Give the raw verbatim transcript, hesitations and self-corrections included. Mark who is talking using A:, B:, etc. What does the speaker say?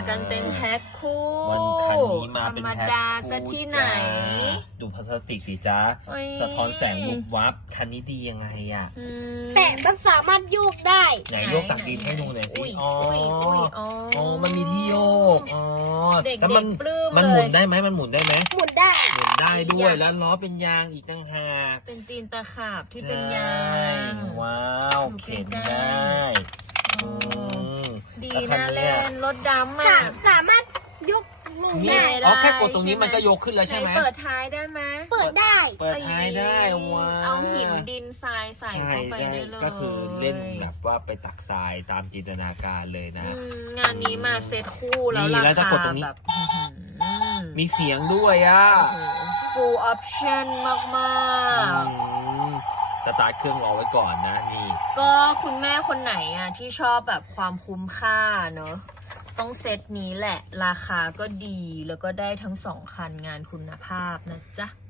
A: กันเป็นแพ็คคู่
B: วันคันนี้มาเป็น
A: ธรรม
B: แพ็ค
A: ดา
B: คู่
A: ซะที่ไหน
B: ดูพลาสติกดิจ้า
A: โอ้ย
B: สะท้อนแสงวุบวับคันนี้ดียังไงอ่ะ
A: อืม
C: แต่มันสามารถโยกได้
B: ไหนโยกตักดินให้ดูหน่อยสิ
A: อุ้ย
B: อ๋อ
A: อุ้ยอุ้ยอ๋อ
B: อ๋อมันมีที่โยกอ๋อ
A: เด็กๆ
B: แล้วมัน
A: ปลื้ม
B: มันหมุน
A: เลย
B: ได้ไหมมันหมุนได้ไหม
C: หมุนได้
B: หมุนได้ด้ว
A: อย ยาก
B: แล้วล้อเป็นยางอีกต่างหาก
A: เป็นตีนตะขาบที่เป็นยา
B: ใช่
A: ง
B: ว้าว
A: อยู่
B: เข็น
A: ใกล้ๆ
B: ได้
A: โอ้
B: อืม
A: ดี
B: แล้วคั
A: นะ
B: ย
A: เล่นรถดำ
C: สา
A: อ่ะ
C: สามารถยกลง
B: นี่
C: ได้
B: อ๋อแค่กดตรงนี้มันก็ยกขึ้นแล้วใช่ไหม
A: นเปิดท้ายได้ไหม
C: เปิดได้
B: เปิดท้ายได้ว้าว
A: เอาหินดินทรายใส่เข้าไปได้เลย
B: ก็คือเล่นแบบว่าไปตักทรายตามจินตนาการเลยนะ
A: อืมงานนี้มาเซตคู่แล้ว
B: นี่
A: รา
B: แล้วถ้า
A: คาก
B: ดตรงนี้
A: แบบอื้อหือ
B: มีเสียงด้วยอ่ะ
A: โอ้โห full option มาก
B: อืมสตาร์ทเครื่องรอไว้ก่อนนะนี่
A: ๆ ก็คุณแม่คนไหนอ่ะที่ชอบแบบความคุ้มค่าเนอะต้องเซตนี้แหละ ราคาก็ดีแล้วก็ได้ทั้งสองคันงานคุณภาพนะจ๊ะ